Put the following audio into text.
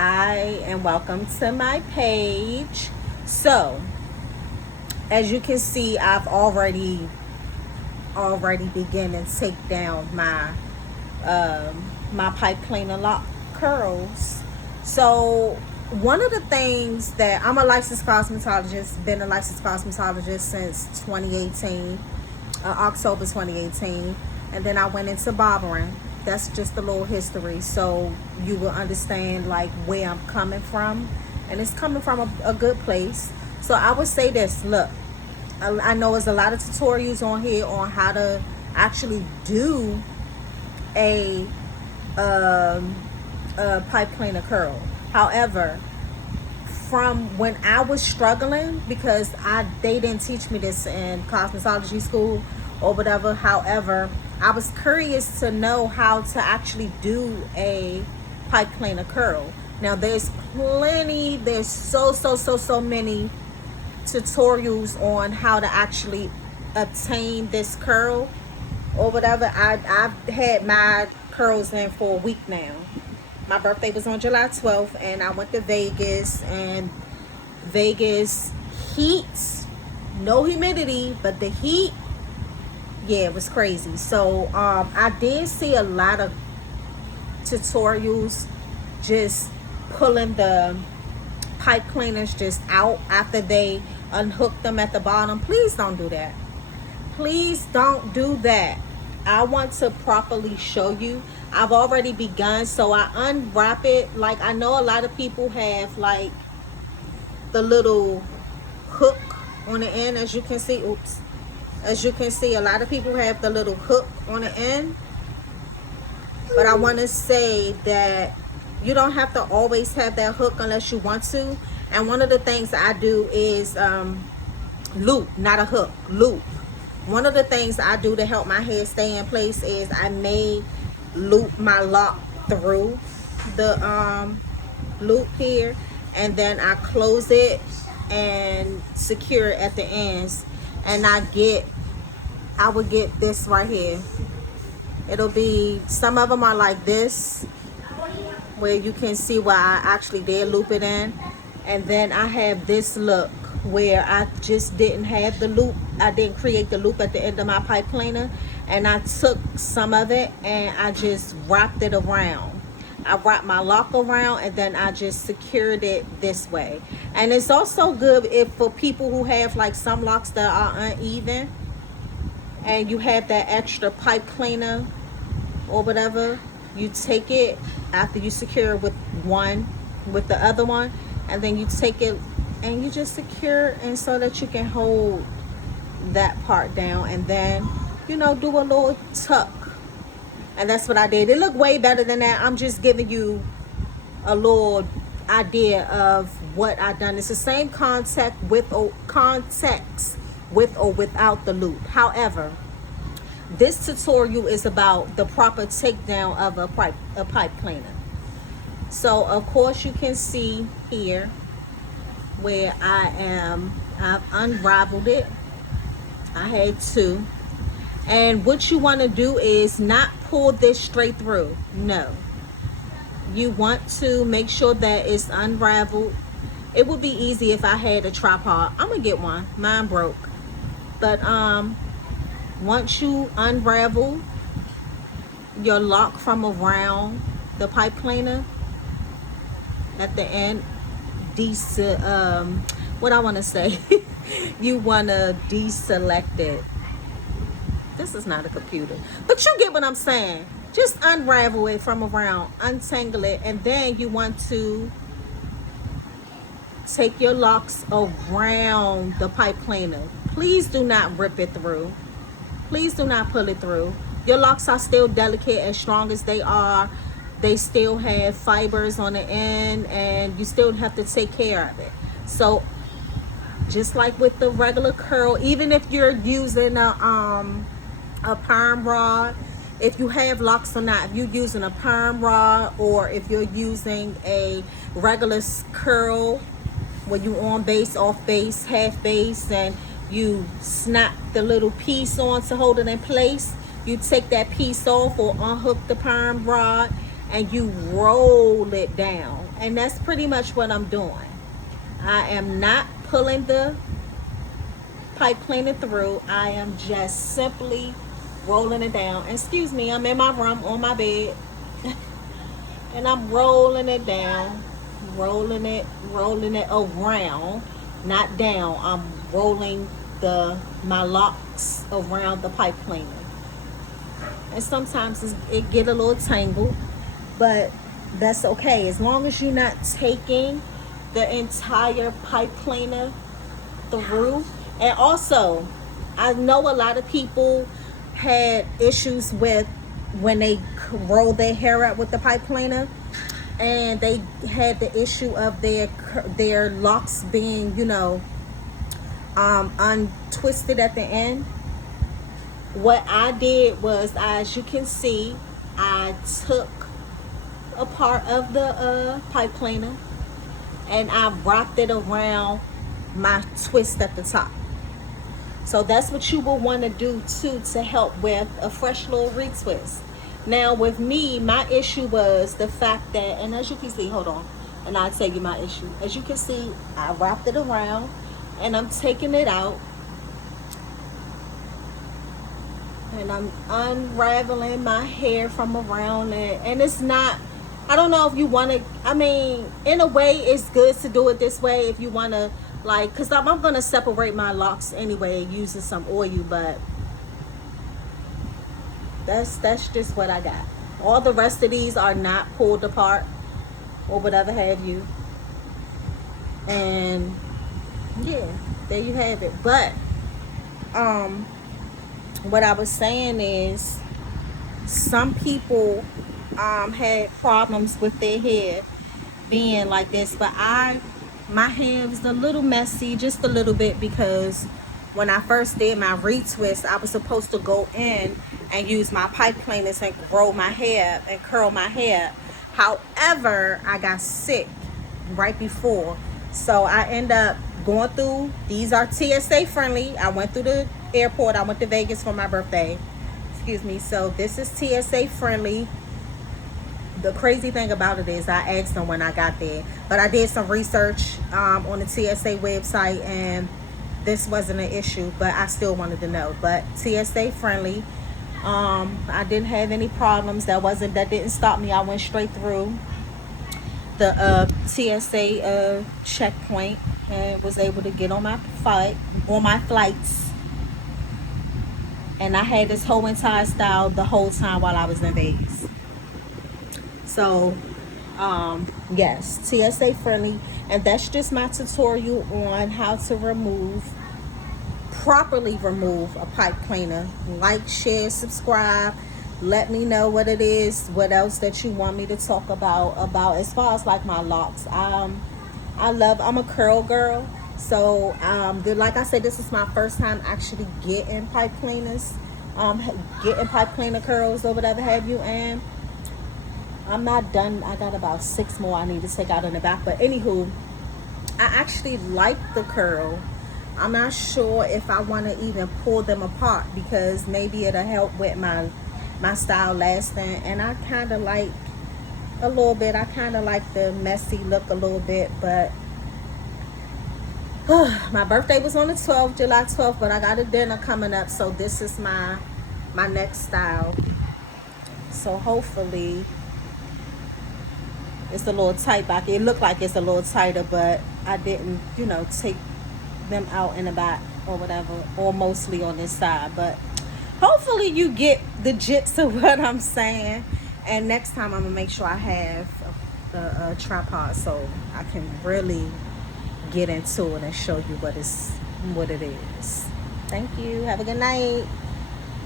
Hi and welcome to my page. So, as you can see, I've already begun to take down my pipe cleaner lock curls. So, one of the things that I'm a licensed cosmetologist, been a licensed cosmetologist since 2018, October 2018, and then I went into barbering. That's just a little history, so you will understand like where I'm coming from, and it's coming from a good place. So I would say this: look, I know there's a lot of tutorials on here on how to actually do a, um, a pipe cleaner curl. However, from when I was struggling, because they didn't teach me this in cosmetology school or whatever. However, I was curious to know how to actually do a pipe cleaner curl. Now there's so many tutorials on how to actually obtain this curl or whatever. I've had my curls in for a week now. My birthday was on July 12th, and I went to Vegas, and Vegas heat, no humidity, but the heat, yeah, it was crazy. So I did see a lot of tutorials just pulling the pipe cleaners just out after they unhook them at the bottom. Please don't do that. Please don't do that. I want to properly show you. I've already begun, so I unwrap it. Like, I know a lot of people have like the little hook on the end, as you can see. Oops. As you can see, a lot of people have the little hook on the end. But I want to say that you don't have to always have that hook unless you want to. And one of the things I do is loop, not a hook, loop. One of the things I do to help my hair stay in place is I may loop my lock through the loop here, and then I close it and secure it at the ends. And I would get this right here. It'll be, some of them are like this, where you can see where I actually did loop it in. And then I have this look where I just didn't have the loop. I didn't create the loop at the end of my pipe cleaner, and I took some of it and I just wrapped it around. I wrapped my lock around, and then I just secured it this way. And it's also good if for people who have like some locks that are uneven, and you have that extra pipe cleaner or whatever, you take it after you secure it with the other one, and then you take it and you just secure, and so that you can hold that part down, and then do a little tuck. And that's what I did. It looked way better than that. I'm just giving you a little idea of what I done. It's the same context with or without the loop. However, this tutorial is about the proper takedown of a pipe cleaner. So of course you can see here where I've unraveled it. I had two. And what you want to do is not pull this straight through. No. You want to make sure that it's unraveled. It would be easy if I had a tripod. I'm gonna get one. Mine broke. But once you unravel your lock from around the pipe cleaner at the end, what I want to say, you want to deselect it. This is not a computer, but you get what I'm saying. Just unravel it from around, untangle it, and then you want to take your locks around the pipe cleaner. Please do not rip it through. Please do not pull it through. Your locks are still delicate. As strong as they are, they still have fibers on the end, and you still have to take care of it. So just like with the regular curl, even if you're using a perm rod, if you have locks or not, if you're using a perm rod, or if you're using a regular curl where you on base, off base, half base, and you snap the little piece on to hold it in place, you take that piece off or unhook the perm rod and you roll it down. And that's pretty much what I'm doing. I am not pulling the pipe cleaner through. I am just simply rolling it down. Excuse me, I'm in my room on my bed and I'm rolling it down, rolling it around, not down. I'm rolling my locks around the pipe cleaner. And sometimes it get a little tangled, but that's okay as long as you're not taking the entire pipe cleaner through. And also, I know a lot of people had issues with when they roll their hair up with the pipe cleaner, and they had the issue of their locks being, untwisted at the end. What I did was, as you can see, I took a part of the pipe cleaner and I wrapped it around my twist at the top. So that's what you will want to do too, to help with a fresh little retwist. Now with me, my issue was the fact that, and as you can see, hold on, and I'll tell you my issue. As you can see, I wrapped it around and I'm taking it out and I'm unraveling my hair from around it. And it's not, I don't know if you want to, I mean, in a way it's good to do it this way if you want to, like, because I'm going to separate my locks anyway using some oil, but that's just what I got. All the rest of these are not pulled apart or whatever have you. And yeah, there you have it. But what I was saying is, some people had problems with their hair being like this, but my hair was a little messy, just a little bit, because when I first did my retwist, I was supposed to go in and use my pipe cleaners and roll my hair and curl my hair. However, I got sick right before, so I end up going through, these are TSA friendly. I went through the airport. I went to Vegas for my birthday. Excuse me. So this is TSA friendly. The crazy thing about it is, I asked them when I got there, but I did some research on the TSA website, and this wasn't an issue, but I still wanted to know. But TSA friendly. I didn't have any problems. That didn't stop me. I went straight through the TSA checkpoint and was able to get on my flights. And I had this whole entire style the whole time while I was in Vegas. So, yes, TSA friendly. And that's just my tutorial on how to properly remove a pipe cleaner. Like, share, subscribe. Let me know what it is, what else that you want me to talk about as far as like my locks. I'm a curl girl. So, like I said, this is my first time actually getting pipe cleaners, getting pipe cleaner curls or whatever have you. And I'm not done. I got about 6 more I need to take out in the back. But anywho, I actually like the curl. I'm not sure if I want to even pull them apart, because maybe it'll help with my style lasting. And I kind of like a little bit. I kind of like the messy look a little bit. But my birthday was on the 12th, July 12th. But I got a dinner coming up. So this is my next style. So hopefully it's a little tight back. It looked like it's a little tighter, but I didn't, take them out in the back or whatever, or mostly on this side. But hopefully you get the gist of what I'm saying. And next time I'm gonna make sure I have a tripod so I can really get into it and show you what it is. Thank you. Have a good night.